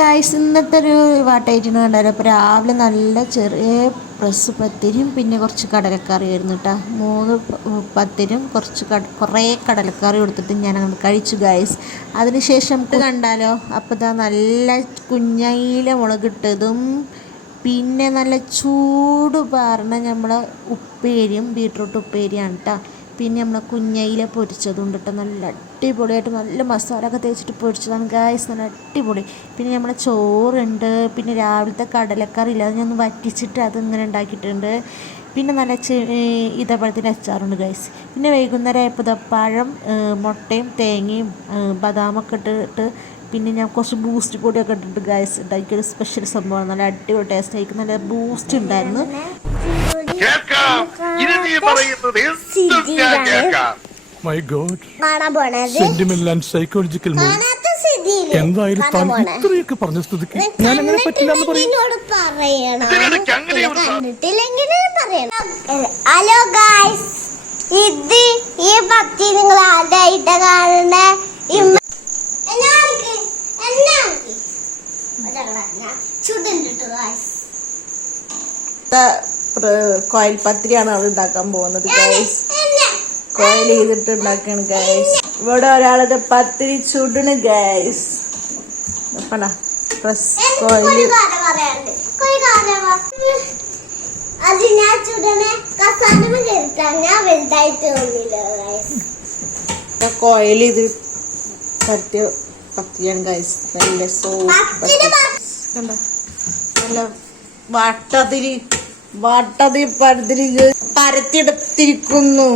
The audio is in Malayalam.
ഗായ്സ് ഇന്നത്തെ ഒരു വാട്ടായിട്ട് കണ്ടാലോ. അപ്പോൾ രാവിലെ നല്ല ചെറിയ പ്രസ് പത്തിരിയും പിന്നെ കുറച്ച് കടലക്കറിയായിരുന്നു കേട്ടോ. 3 പത്തിരും കുറേ കടലക്കറി കൊടുത്തിട്ട് ഞാൻ അങ്ങനെ കഴിച്ചു ഗായ്സ്. അതിനുശേഷം നമുക്ക് കണ്ടാലോ. അപ്പോൾ ഇതാ നല്ല കുഞ്ഞയില മുളകിട്ടതും പിന്നെ നല്ല ചൂട് പാർന്ന നമ്മളെ ഉപ്പേരിയും ബീട്രൂട്ട് ഉപ്പേരിയാണ് കേട്ടോ. പിന്നെ നമ്മളെ കുഞ്ഞയില പൊരിച്ചതും കേട്ടോ. നല്ല അടിപൊളിയായിട്ട് നല്ല മസാല ഒക്കെ തേച്ചിട്ട് പൊരിച്ചതാണ് ഗായ്സ്. നല്ല അടിപൊളി. പിന്നെ നമ്മളെ ചോറുണ്ട്. പിന്നെ രാവിലത്തെ കടലക്കറി ഇല്ല, അത് ഞാൻ ഒന്ന് വറ്റിച്ചിട്ട് അതിങ്ങനെ ഉണ്ടാക്കിയിട്ടുണ്ട്. പിന്നെ നല്ല ഇതേപോലത്തിൻ്റെ അച്ചാറുണ്ട് ഗായ്സ്. പിന്നെ വൈകുന്നേരം ആയപ്പോൾ പഴം മുട്ടയും തേങ്ങയും ബദാമൊക്കെ ഇട്ടിട്ട് പിന്നെ ഞാൻ കുറച്ച് ബൂസ്റ്റ് പൊടിയൊക്കെ ഇട്ടിട്ട് ഗായ്സ് ഉണ്ടാക്കിയൊരു സ്പെഷ്യൽ സംഭവമാണ്. നല്ല അടിപൊളി ടേസ്റ്റ് ആയിരിക്കും. നല്ല ബൂസ്റ്റ് ഉണ്ടായിരുന്നു. My God. Sentimental and psychological move. എന്തായാലും താൻ ഇത്രയൊക്കെ പറഞ്ഞ സ്ഥിതിക്ക് ഞാൻ അങ്ങനെ പറ്റില്ലെന്ന് പറയും. ഹലോ ഗായ്സ്, ഇത് ഈ പത്തി നിങ്ങൾ ആദ്യമായിട്ട് കാണുന്ന കോയിൽ പത്തിരിയാണ് അവൾ ഉണ്ടാക്കാൻ പോകുന്നത് ഗൈസ്. കോയിൽ ചെയ്തിട്ട് ഉണ്ടാക്കാണ് ഗൈസ്. ഇവിടെ ഒരാളുടെ പത്തിരി ചുടണ് ഗൈസ്. കോയിൽ ചെയ്ത് പറ്റിയ പത്തിരിയാണ് ഗൈസ്. നല്ല കണ്ടോ, നല്ല വാട്ടതിരി പരത്തിയെടുത്തിരിക്കുന്നു.